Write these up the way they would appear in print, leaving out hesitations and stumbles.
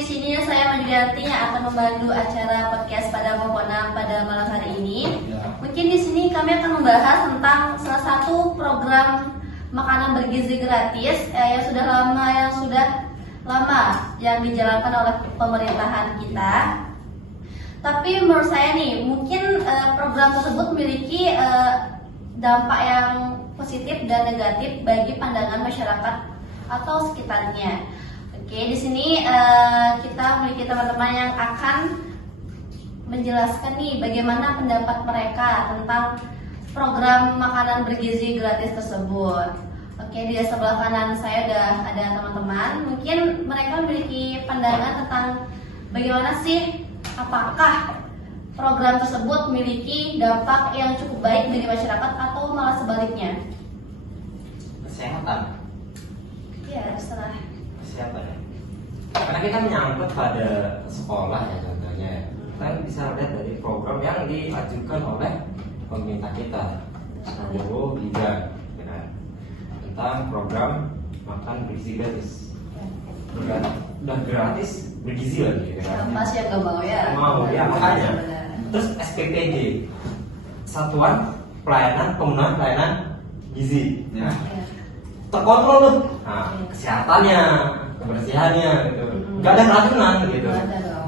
di sini saya Madrianti yang akan membantu acara podcast pada Mokonam pada malam hari ini. Mungkin di sini kami akan membahas tentang salah satu program makanan bergizi gratis yang sudah lama yang dijalankan oleh pemerintahan kita. Tapi menurut saya nih, mungkin program tersebut memiliki dampak yang positif dan negatif bagi pandangan masyarakat atau sekitarnya. Oke, di sini kita memiliki teman-teman yang akan menjelaskan nih bagaimana pendapat mereka tentang program makanan bergizi gratis tersebut. Oke, di sebelah kanan saya ada teman-teman. Mungkin mereka memiliki pandangan tentang bagaimana sih, apakah program tersebut memiliki dampak yang cukup baik bagi masyarakat atau malah sebaliknya? Kesehatan. Ya, terserah. Kesehatan ya. Karena kita menyangkut pada sekolah ya contohnya. Kita bisa lihat dari program yang diajukan oleh pemerintah kita, Prabowo Gibran, tentang program makan bergizi gratis. Udah gratis, bergizi lagi. Masih yang nggak mau ya? Mau ya, makanya. Terus SPPG, Satuan Penggunaan Pelayanan Gizi. Ya. Terkontrol tuh. Nah, kesehatannya, kebersihannya gitu. Gak ada keracunan gitu.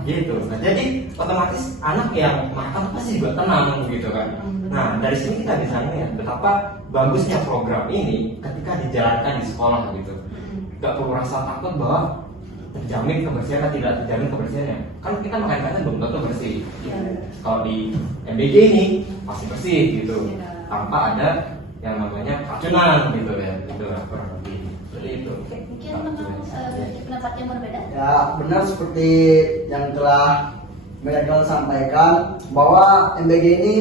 Gitu. Nah, jadi otomatis anak yang makan pasti juga tenang gitu kan. Nah, dari sini kita bisa lihat betapa bagusnya program ini ketika dijalankan di sekolah gitu. Gak perlu rasa takut bahwa terjamin kebersihan atau tidak terjamin kebersihannya. Kan kita makan belum tentu bersih. Kalau di MBG ini pasti bersih gitu. Tanpa ada yang namanya keracunan gitu ya. Itu kurang lebih seperti itu. Mungkin pendapat yang berbeda? Ya, benar seperti yang telah mereka sampaikan bahwa MBG ini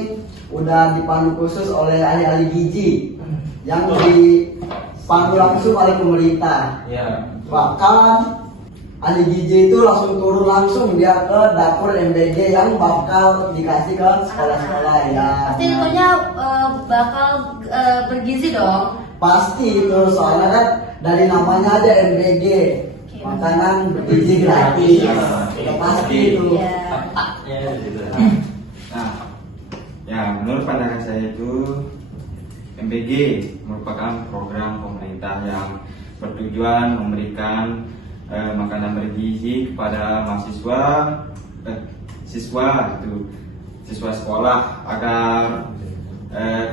udah dipandu khusus oleh ahli-ahli gizi yang dipandu langsung oleh pemerintah. Ya. Bahkan ahli gizi itu langsung turun langsung dia ke dapur MBG yang bakal dikasih ke sekolah-sekolah ya. Pasti tentunya bakal bergizi dong. Pasti itu soalnya kan dari namanya aja MBG, makanan bergizi gratis. Ya, pasti itu. Nah, ya menurut pandangan saya itu MBG merupakan program pemerintah yang bertujuan memberikan makanan bergizi kepada siswa sekolah agar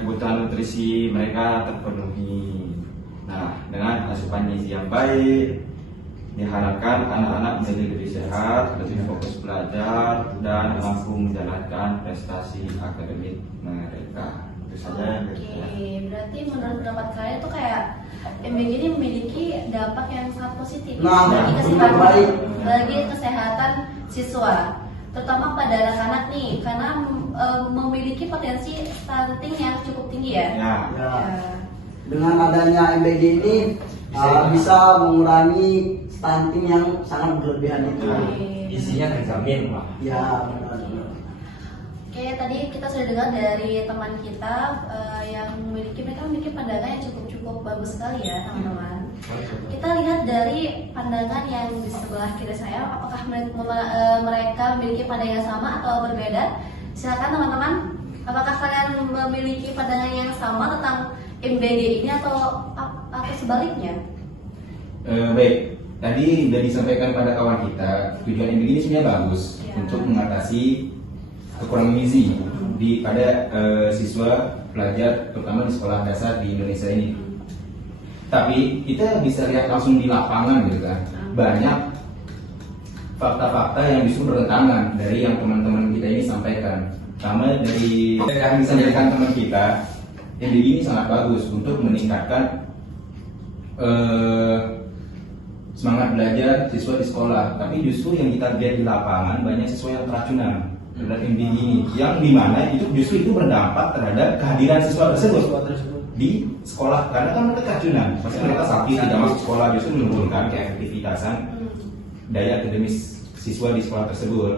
kebutuhan nutrisi mereka terpenuhi. Nah, dengan asupan gizi yang baik, diharapkan anak-anak menjadi lebih sehat, lebih fokus belajar, dan mampu menjalankan prestasi akademik mereka. Itu saja. Oke, berarti menurut pendapat kalian tuh kayak MBG ini memiliki dampak yang sangat positif bagi kesehatan siswa, terutama pada anak-anak nih, karena memiliki potensi stunting yang cukup tinggi ya. Ya. Dengan adanya MBG ini bisa mengurangi stunting yang sangat berlebihan itu. Isinya terjamin lah. Ya, benar. Oke, tadi kita sudah dengar dari teman kita yang mereka memiliki pandangan yang cukup bagus sekali ya teman-teman. Kita lihat dari pandangan yang di sebelah kiri saya, apakah mereka memiliki pandangan yang sama atau berbeda? Silakan teman-teman, apakah kalian memiliki pandangan yang sama tentang MBG ini atau sebaliknya? Baik, tadi sudah disampaikan pada kawan kita, tujuan MBG ini sebenarnya bagus untuk mengatasi kekurangan gizi pada siswa pelajar terutama di sekolah dasar di Indonesia ini. Tapi kita bisa lihat langsung di lapangan gitu kan, banyak fakta-fakta yang justru bertentangan dari yang teman-teman kita ini sampaikan. Sama dari yang disampaikan teman kita, MBG ini sangat bagus untuk meningkatkan semangat belajar siswa di sekolah. Tapi justru yang kita lihat di lapangan banyak siswa yang keracunan terhadap MBG ini, yang dimana itu justru itu berdampak terhadap kehadiran siswa tersebut di sekolah, karena kan mereka keracunan, pasti mereka sakit tidak masuk sekolah, justru menurunkan keefektivitasan daya akademis siswa di sekolah tersebut.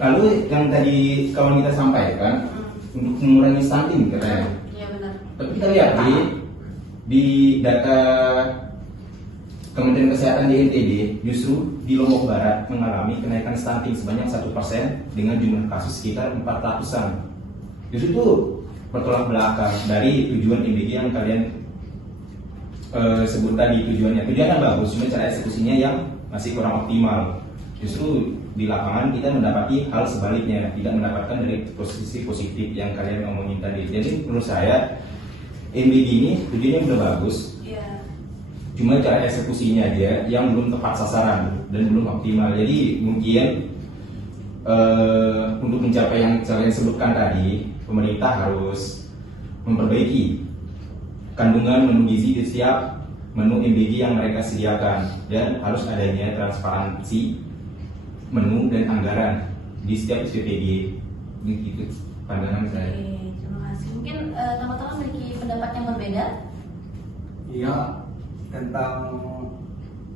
Lalu yang tadi kawan kita sampaikan untuk mengurangi stunting katanya. Iya benar. Tapi kita lihat di data Kementerian Kesehatan di NTB justru di Lombok Barat mengalami kenaikan stunting sebanyak 1% dengan jumlah kasus sekitar 400-an. Justru itu bertolak belakang dari tujuan MBG yang kalian sebut tadi. Tujuannya bagus, cuma cara eksekusinya yang masih kurang optimal. Justru di lapangan kita mendapati hal sebaliknya, tidak mendapatkan dari posisi positif yang kalian ngomongin tadi. Jadi menurut saya MBG ini tujuannya udah bagus, cuma cara eksekusinya aja yang belum tepat sasaran dan belum optimal. Jadi mungkin untuk mencapai yang kalian sebutkan tadi, pemerintah harus memperbaiki kandungan menu gizi di setiap menu MBG yang mereka sediakan, dan harus adanya transparansi menu dan anggaran di setiap SPPG. Itu pandangan saya. Oke, terima kasih. Mungkin teman-teman memiliki pendapat yang berbeda? Iya, tentang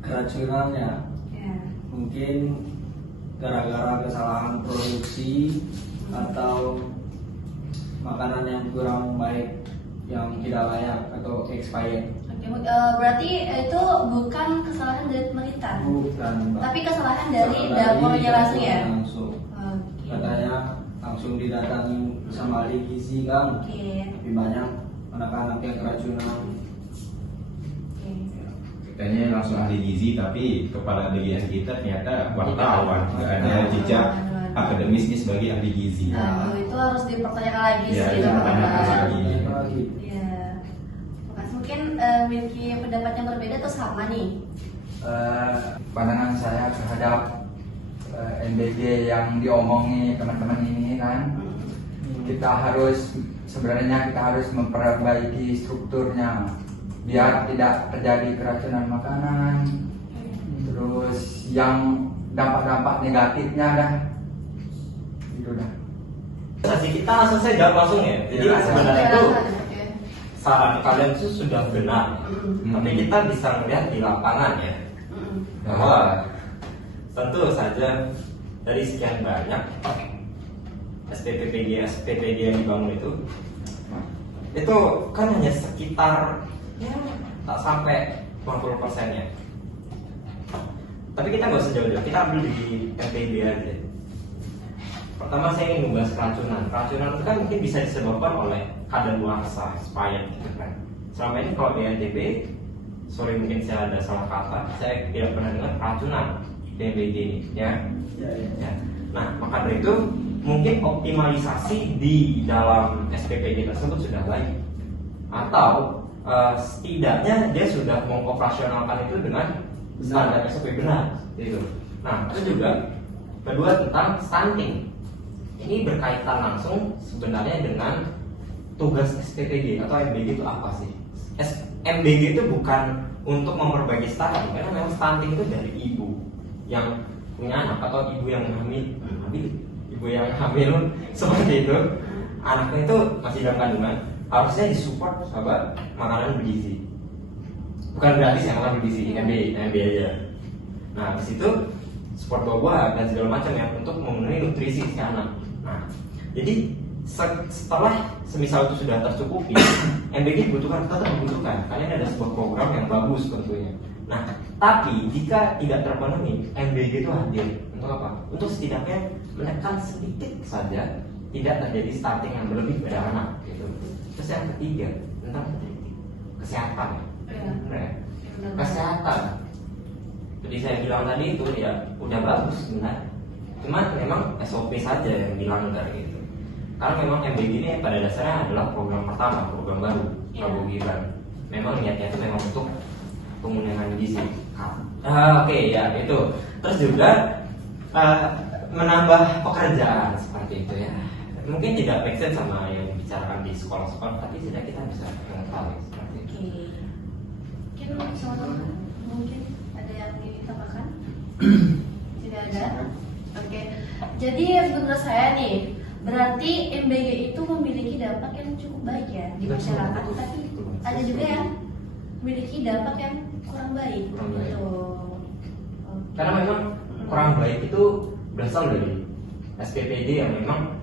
keracunan mungkin gara-gara kesalahan produksi atau makanan yang kurang baik, yang tidak layak atau expired. Oke, berarti itu bukan kesalahan dari pemerintah, Bukan, Mbak. tapi kesalahan dari Kesalahan dapurnya langsung ya? langsung. Oke. Katanya langsung didatangi sama ahli gizi kan, Oke. tapi banyak anak-anak yang keracunan. Oke. Katanya langsung ahli gizi, tapi kepala bagian kita ternyata wartawan, nggak ada jejak akademisnya sebagai ahli gizi. Aduh, itu harus dipertanyakan lagi Ya, sih, dipertanyakan teman-teman. lagi. Iya. Makasih. Mungkin memiliki pendapat yang berbeda atau sama nih? Pandangan saya terhadap MBG yang diomongi teman-teman ini kan, kita harus memperbaiki strukturnya biar tidak terjadi keracunan makanan, terus yang dampak-dampak negatifnya dah itu dah. Sesi kita langsung saya jawab langsung ya. Jadi sebenarnya itu Oke. saran kalian itu sudah benar, tapi kita bisa melihat di lapangan ya, bahwa tentu saja dari sekian banyak SPPG yang dibangun itu kan hanya sekitar ya, tak sampai 50%-nya. Tapi kita nggak usah jauh-jauh, kita ambil di NTB aja. Pertama saya ingin membahas keracunan. Keracunan itu kan mungkin bisa disebabkan oleh kadaluarsa, expired gitu kan. Selama ini kalau di NTB, sorry mungkin saya ada salah kata, saya tidak pernah dengar keracunan di NTB ini, ya. Ya. Nah, maka dari itu mungkin optimalisasi di dalam SPPG tersebut sudah baik, atau setidaknya dia sudah mengoperasionalkan itu dengan standar SOP benar, gitu. Nah, itu juga kedua tentang stunting. Ini berkaitan langsung sebenarnya dengan tugas SPPG atau MBG itu apa sih? MBG itu bukan untuk memperbaiki stunting, karena memang stunting itu dari ibu yang punya anak atau ibu yang hamil seperti itu, anaknya itu masih dalam kandungan, harusnya disupport sama makanan bergizi. Bukan gratis ya makanan bergizi, MB aja. Nah, di situ support buah dan segala macam ya untuk memenuhi nutrisi si anak. Nah, jadi setelah semisal itu sudah tercukupi, MBG tetap dibutuhkan. Kalian ada sebuah program yang bagus tentunya. Nah, tapi jika tidak terpenuhi, MBG itu hadir untuk apa? Untuk setidaknya menekan sedikit saja tidak terjadi stunting yang berlebih pada anak. Gitu. Terus yang ketiga tentang kesehatan. Ya. Kesehatan. Jadi saya bilang tadi itu ya udah bagus sebenarnya. Cuma memang SOP saja yang dilanggar gitu. Karena memang MBG ini pada dasarnya adalah program pertama, program baru Prabowo Gibran. Memang niatnya itu memang untuk pemenuhan gizi. Oke, ya itu. Terus juga menambah pekerjaan seperti itu ya. Mungkin tidak make sense sama yang dibicarakan di sekolah-sekolah, tapi tidak kita bisa mengetahui seperti itu. Mungkin sama-sama mungkin ada yang ingin ditambahkan? Tidak ada? Oke. Jadi menurut saya nih, berarti MBG itu memiliki dampak yang cukup baik ya di masyarakat, tapi ada juga yang memiliki dampak yang kurang baik. Kurang baik. Betul. Karena memang kurang baik itu berasal dari SPPD yang memang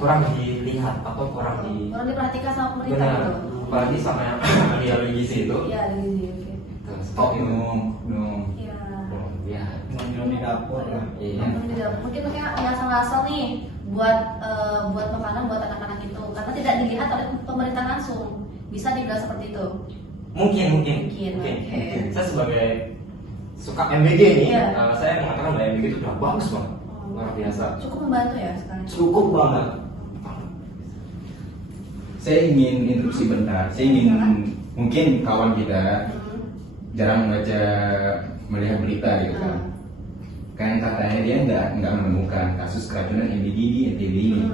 kurang dilihat atau kurang diperhatikan sama pemerintah benar, gitu. apalagi sama yang ahli gizi itu. Iya, ahli gizi. Oke. oknum. Iya. Ya. Mundur di dapur lah. Iya. Mungkin mereka ngasal-ngasal nih buat makanan buat anak-anak itu karena tidak dilihat oleh pemerintah langsung. Bisa dibilang seperti itu. Mungkin. Oke. Saya sebagai suka MBG nih, Iya. saya mengatakan bahwa MBG itu udah bagus banget, luar biasa. Cukup membantu ya sekarang. Cukup banget. Saya ingin interupsi bentar. Saya ingin mungkin kawan kita jarang membaca melihat berita gitu kan. Kan katanya dia nggak menemukan kasus keracunan MBG di NTB ini.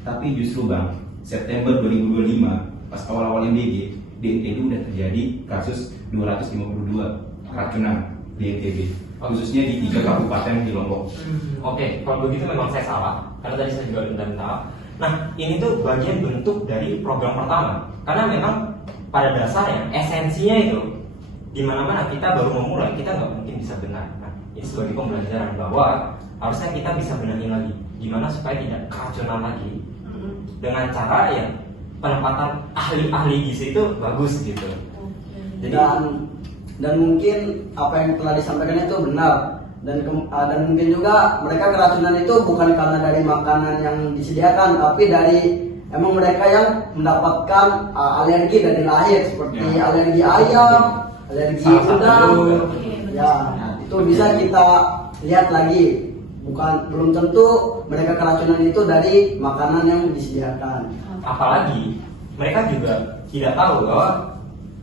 Tapi justru Bang, September 2025 pas awal-awal MBG di NTB udah terjadi kasus 252 keracunan di NTB, khususnya di 3 kabupaten di Lombok. Oke, kalau begitu memang saya salah, karena tadi saya juga minta maaf. Nah, ini tuh bagian bentuk dari program pertama, karena memang pada dasarnya esensinya itu di mana-mana kita baru memulai, kita nggak mungkin bisa benar. Nah, ini sebagai pembelajaran bahwa harusnya kita bisa benahi lagi, gimana supaya tidak keracunan lagi dengan cara ya penempatan ahli-ahli gizi itu bagus gitu. Jadi Dan mungkin apa yang telah disampaikan itu benar dan mungkin juga mereka keracunan itu bukan karena dari makanan yang disediakan tapi dari emang mereka yang mendapatkan alergi dari lahir seperti alergi ayam, alergi udang. Ya, itu bisa kita lihat lagi. Belum tentu mereka keracunan itu dari makanan yang disediakan. apalagi mereka juga tidak tahu bahwa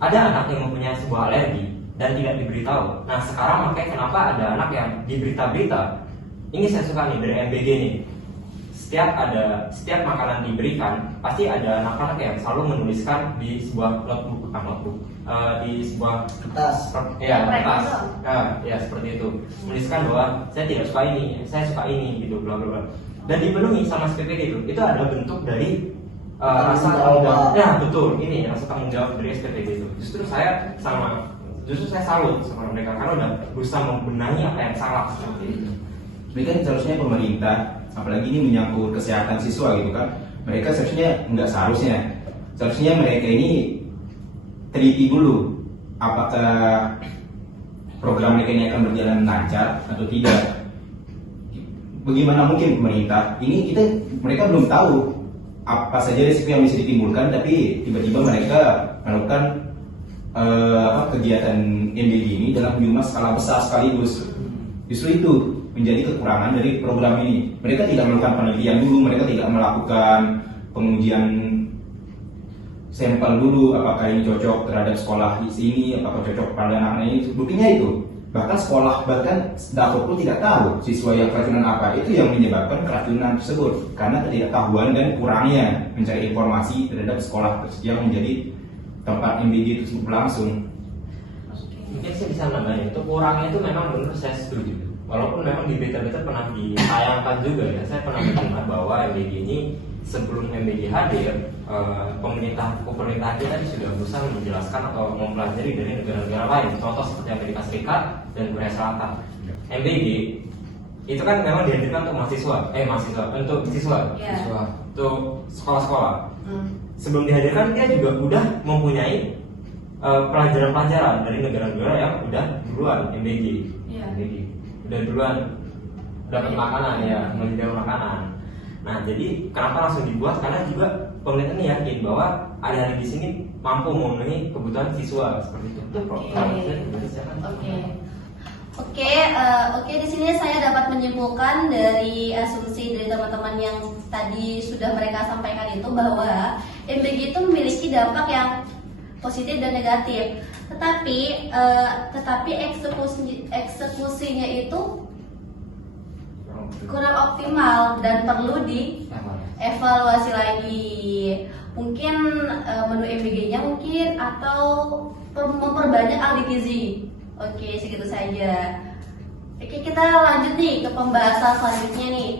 ada anak yang mempunyai sebuah alergi dan tidak diberitahu. Nah sekarang makanya kenapa ada anak yang di berita-berita ini saya suka nih dari MBG nih. Setiap makanan diberikan pasti ada anak-anak yang selalu menuliskan di sebuah notebook, di sebuah Kertas. kertas. Ya seperti itu. Menuliskan bahwa saya tidak suka ini, saya suka ini gitu bla bla bla. Dan dipenuhi sama SPPG itu ada bentuk dari rasa tanggung jawab. Ya betul, ini rasa tanggung jawab dari SPPG itu. Justru saya salut sama mereka karena udah berusaha membenahi apa yang salah seperti itu. Ini kan seharusnya pemerintah, apalagi ini menyangkut kesehatan siswa gitu kan, mereka seharusnya mereka ini teliti dulu apakah program mereka ini akan berjalan lancar atau tidak. Bagaimana mungkin pemerintah ini mereka belum tahu apa saja risiko yang bisa ditimbulkan, tapi tiba-tiba mereka melakukan kegiatan MBG ini dalam jumlah skala besar sekaligus. Justru itu menjadi kekurangan dari program ini. Mereka tidak melakukan penelitian dulu, mereka tidak melakukan pengujian sampel dulu, apakah ini cocok terhadap sekolah di sini, apakah cocok pada anak-anak ini. Buktinya itu, bahkan sekolah, bahkan dapur pun tidak tahu siswa yang keracunan apa. Itu yang menyebabkan keracunan tersebut, karena ketidaktahuan dan kurangnya mencari informasi terhadap sekolah yang menjadi tempat MBG itu berlangsung. Mungkin saya bisa nambahin, untuk kurangnya itu memang benar saya setuju. Walaupun memang di berita-berita pernah ditayangkan juga ya, saya pernah mendengar bahwa MBG ini sebelum MBG hadir, pemerintah kita sudah berusaha menjelaskan atau mempelajari dari negara-negara lain, contoh seperti Amerika Serikat dan Korea Selatan. MBG itu kan memang dihadirkan untuk untuk siswa, untuk sekolah-sekolah. Sebelum dihadirkan dia juga udah mempunyai pelajaran-pelajaran dari negara-negara yang udah duluan MBG. Udah duluan dapat makanan ya, menyediakan makanan. Nah jadi kenapa langsung dibuat? Karena juga pemerintah ini yakin bahwa ada di sini mampu memenuhi kebutuhan siswa seperti itu. Oke, di sini saya dapat menyimpulkan dari asumsi dari teman-teman yang tadi sudah mereka sampaikan itu bahwa MBG itu memiliki dampak yang positif dan negatif. Tetapi eksekusinya itu kurang optimal dan perlu dievaluasi lagi. Mungkin menu MBG-nya mungkin atau memperbanyak ahli gizi. Oke, segitu saja. Oke, kita lanjut nih ke pembahasan selanjutnya nih.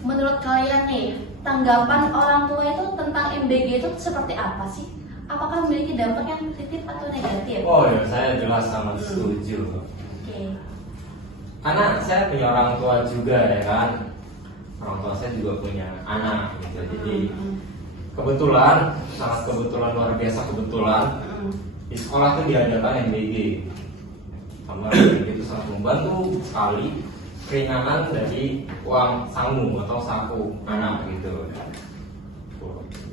Menurut kalian nih, tanggapan orang tua itu tentang MBG itu seperti apa sih? Apakah memiliki dampak yang positif atau negatif? Oh ya, saya jelas sangat setuju. Karena saya punya orang tua juga ya kan. Orang tua saya juga punya anak gitu. Jadi kebetulan, sangat kebetulan, luar biasa kebetulan, di sekolah itu diadakan MBG. Sama MBG itu sangat membantu sekali keringanan dari uang sangu atau saku anak gitu.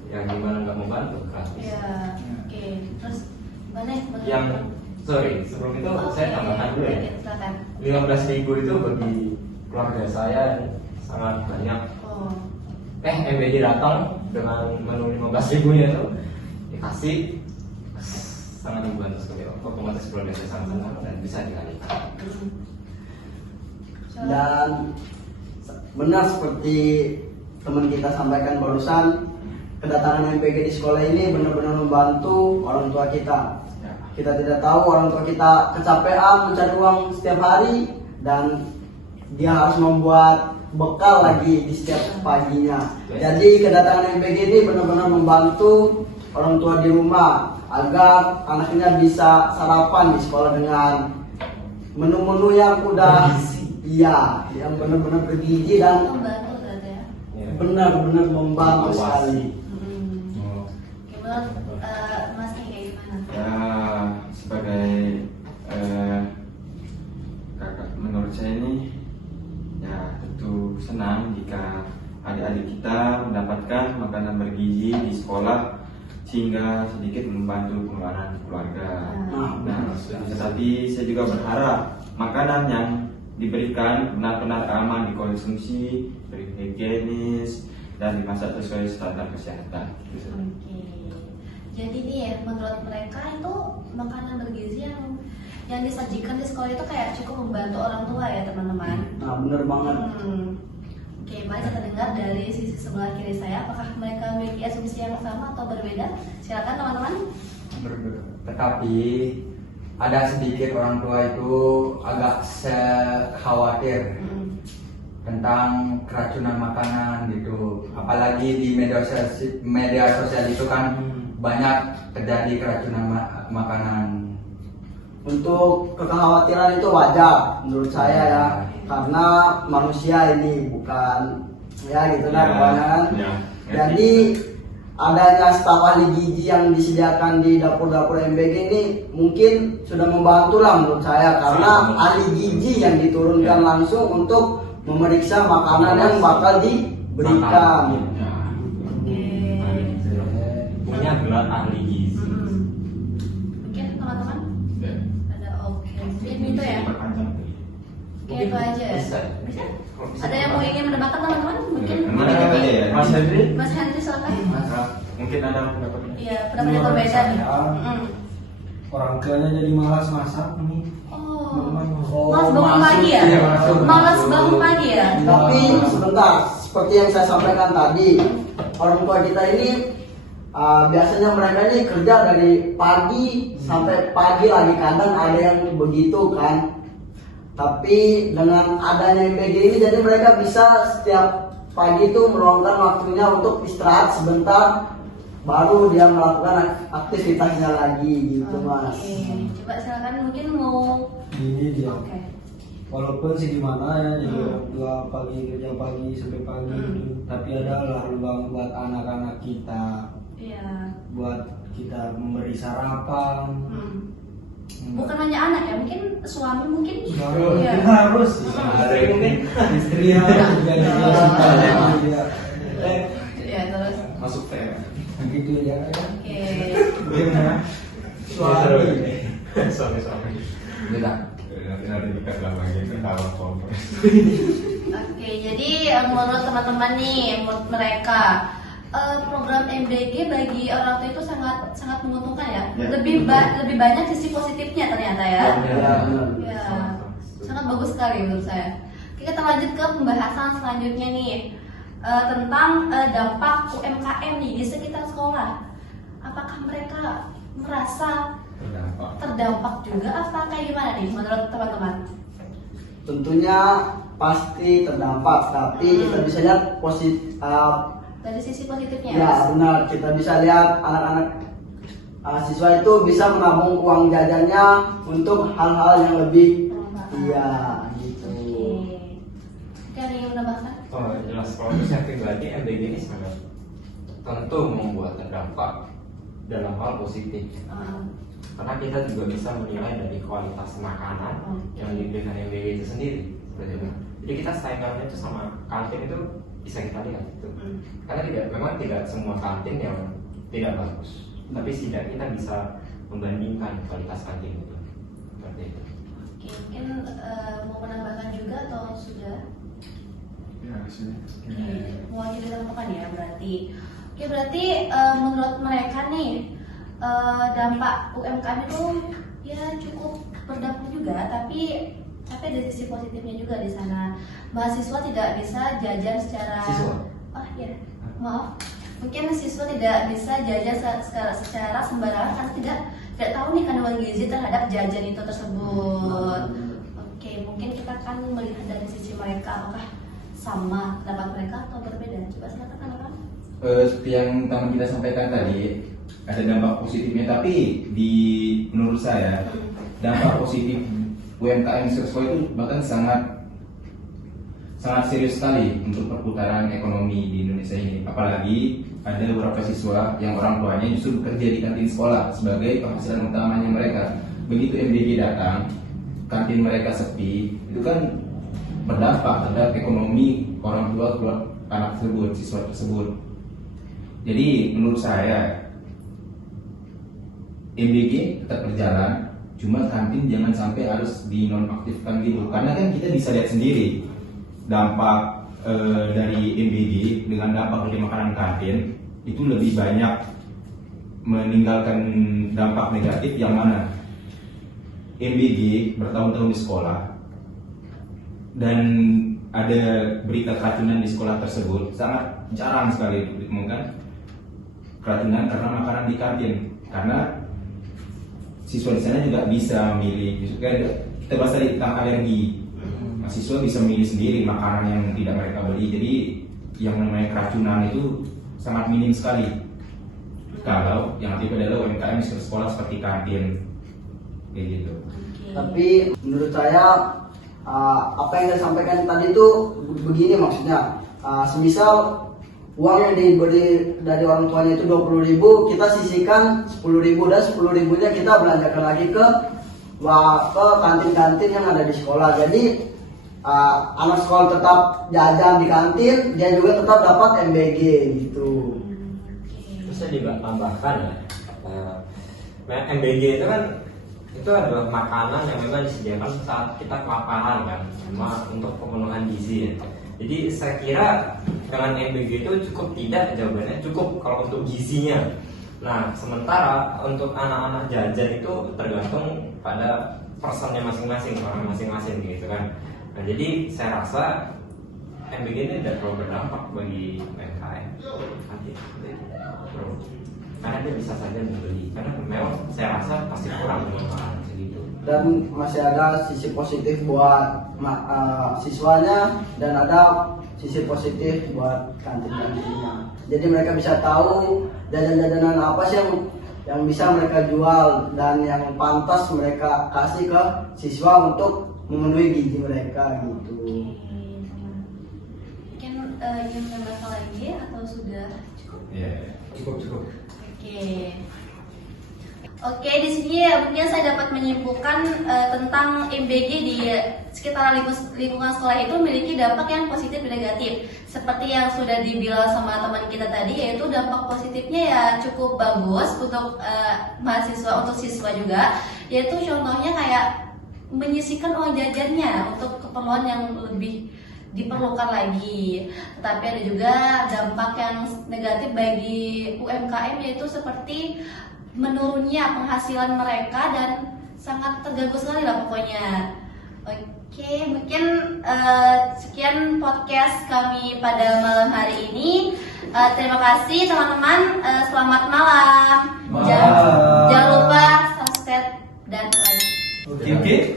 Yang gimana nggak membantu gratis. Ya, oke. Terus mana? Yang sorry, sebelum itu saya tambahkan dulu ya. Silakan. 15.000 itu bagi keluarga saya sangat banyak. Oh. MBG datang dengan menu 15.000-nya itu dikasih, sangat membantu sekali. Otomatis keluarga saya sangat senang dan bisa dialihkan. Dan benar seperti teman kita sampaikan barusan, kedatangan MPG di sekolah ini benar-benar membantu orang tua kita. Kita tidak tahu orang tua kita kecapean mencari uang setiap hari dan dia harus membuat bekal lagi di setiap paginya. Jadi kedatangan MPG ini benar-benar membantu orang tua di rumah agar anaknya bisa sarapan di sekolah dengan menu-menu yang udah yang benar-benar bergizi dan Membantu ternyata ya. benar-benar membantu sekali. Oke, menurut Mas Ki kayak gimana? Ya, sebagai kakak, menurut saya ini ya tentu senang jika adik-adik kita mendapatkan makanan bergizi di sekolah sehingga sedikit membantu pengeluaran keluarga. Nah, tetapi saya juga berharap makanan yang diberikan benar-benar aman dikonsumsi, higienis dan dimasak sesuai standar kesehatan. Oke. Jadi nih ya, menurut mereka itu makanan bergizi yang disajikan di sekolah itu kayak cukup membantu orang tua ya teman-teman. Nah, benar banget. Oke, mari kita dengar dari sisi sebelah kiri saya, apakah mereka memiliki asumsi yang sama atau berbeda? Silakan teman-teman. Tetapi ada sedikit orang tua itu agak khawatir tentang keracunan makanan gitu. Apalagi di media sosial itu kan banyak terjadi keracunan makanan. Untuk kekhawatiran itu wajar menurut saya ya, karena manusia ini bukan ya gitu lah kebanyakan. Jadi adanya staf ahli gizi yang disediakan di dapur-dapur MBG ini mungkin sudah membantu lah menurut saya, karena ahli gizi yang diturunkan langsung untuk memeriksa makanan yang bakal diberikan. Punya gelar ahli gizi. Mungkin teman-teman ada oke. Ini itu ya. Oke, itu aja. Bisa? Ada yang mau ingin menambahkan teman-teman? Mungkin Mas Hendri? Mas Hendri silakan. Mungkin ada pendapatnya. Iya, pendapatnya berbeda nih. Orang tuanya jadi malas masak nih. Malas bangun pagi ya? Malas bangun pagi ya? Tapi sebentar, seperti yang saya sampaikan tadi, orang tua kita ini biasanya mereka ini kerja dari pagi sampai pagi lagi, kadang ada yang begitu kan. Tapi dengan adanya MPG ini jadi mereka bisa setiap pagi itu meluangkan waktunya untuk istirahat sebentar, baru dia melakukan aktivitasnya lagi gitu mas. Coba silakan, mungkin mau. Ini dia. Oke. Walaupun sih gimana ya, jadi orang tua pagi kerja pagi sampai pagi gitu, tapi adalah ruang buat anak-anak kita, Iya. buat kita memberi sarapan. Bukan hanya anak ya, mungkin suami mungkin. Harus. Ada yang mungkin Istri harus juga dia. Ya terus. masuk teh. Begitu ya. Oke. Suami. Beda. Oke, jadi menurut teman-teman nih, menurut mereka program MBG bagi orang tua itu sangat menguntungkan ya. Lebih banyak sisi positifnya ternyata ya. Ya, sangat bagus sekali menurut saya. Oke, kita lanjut ke pembahasan selanjutnya nih tentang dampak UMKM nih di sekitar sekolah. Apakah mereka merasa terdampak juga apa kayak gimana nih menurut teman-teman? Tentunya pasti terdampak, tapi kita bisa lihat Dari sisi positifnya. ya benar, kita bisa lihat anak-anak siswa itu bisa menabung uang jajannya untuk hal-hal yang lebih gitu. Oke, ada yang menambahkan? Oh jelas, kalau saya pribadi MBG ini sangat tentu membuat terdampak dalam hal positif. Karena kita juga bisa menilai dari kualitas makanan yang diberikan MBG itu sendiri. Jadi kita saingannya itu sama kantin itu bisa kita lihat itu. Karena memang tidak semua kantin yang tidak bagus, tapi setidaknya kita bisa membandingkan kualitas kantin itu. Seperti itu. Oke, mungkin mau menambahkan juga atau sudah? Ya, sudah. Mau kita tambahkan ya berarti. Oke, berarti menurut mereka nih dampak UMKM itu ya cukup berdampak juga, tapi ada sisi positifnya juga di sana. Mahasiswa tidak bisa jajan secara maaf. Mungkin siswa tidak bisa jajan secara sembarangan karena tidak tahu nih kandungan gizi terhadap jajan itu tersebut. Oke, mungkin kita akan melihat dari sisi mereka apakah sama pendapat mereka atau berbeda. Coba silakan Orang. Seperti yang teman kita sampaikan tadi, ada dampak positifnya, tapi menurut saya dampak positif UMKM siswa itu bahkan sangat serius sekali untuk perputaran ekonomi di Indonesia ini. Apalagi ada beberapa siswa yang orang tuanya justru bekerja di kantin sekolah sebagai penghasilan utamanya mereka. Begitu MBG datang, kantin mereka sepi, itu kan berdampak terhadap ekonomi orang tua anak tersebut, siswa tersebut. Jadi menurut saya MBG tetap berjalan, cuma kantin jangan sampai harus dinonaktifkan gitu. Karena kan kita bisa lihat sendiri dampak dari MBG dengan dampak dari makanan kantin itu lebih banyak meninggalkan dampak negatif yang mana MBG bertahun-tahun di sekolah dan ada berita keracunan di sekolah tersebut, sangat jarang sekali ditemukan keracunan karena makanan di kantin. Karena siswa di sana juga bisa memilih, kita bahas tadi tentang alergi. Siswa bisa memilih sendiri makanan yang tidak mereka beli. Jadi yang namanya keracunan itu sangat minim sekali. Kalau yang tipe adalah UMKM di sekolah seperti kantin, kayak gitu. Tapi menurut saya apa yang saya sampaikan tadi itu begini maksudnya. Semisal uang yang diberi dari orang tuanya itu 20.000, kita sisihkan 10.000 dan 10.000-nya kita belanjakan lagi ke kantin-kantin yang ada di sekolah. Jadi anak sekolah tetap jajan di kantin, dia juga tetap dapat MBG gitu. Terus saya juga tambahkan MBG itu kan adalah makanan yang memang disediakan saat kita kelaparan kan, untuk pemenuhan gizi ya. Jadi saya kira dengan MBG itu cukup tidak, jawabannya cukup kalau untuk gizinya. Nah, sementara untuk anak-anak jajan itu tergantung pada personnya masing-masing, orang masing-masing gitu kan. Nah, jadi saya rasa MBG ini tidak terlalu berdampak bagi UMKM. Karena dia bisa saja membeli, karena memang saya rasa pasti kurang makanan segitu. Dan masih ada sisi positif buat siswanya dan ada sisi positif buat kantin-kantinnya. Jadi mereka bisa tahu jajan-jajanan apa sih yang bisa mereka jual dan yang pantas mereka kasih ke siswa untuk memenuhi gizi mereka gitu. Mungkin ingin menambahkan lagi atau sudah cukup? Ya, cukup. Oke, di sini mungkin saya dapat menyimpulkan tentang MBG di sekitar lingkungan sekolah itu memiliki dampak yang positif dan negatif. Seperti yang sudah dibilang sama teman kita tadi, yaitu dampak positifnya ya cukup bagus untuk mahasiswa, untuk siswa juga. Yaitu contohnya kayak menyisihkan uang jajannya untuk keperluan yang lebih diperlukan lagi. Tetapi ada juga dampak yang negatif bagi UMKM, yaitu seperti menurunnya penghasilan mereka dan sangat terganggu sekali lah pokoknya. Oke, mungkin sekian podcast kami pada malam hari ini. Terima kasih teman-teman. Selamat malam. Jangan lupa subscribe dan like. Oke.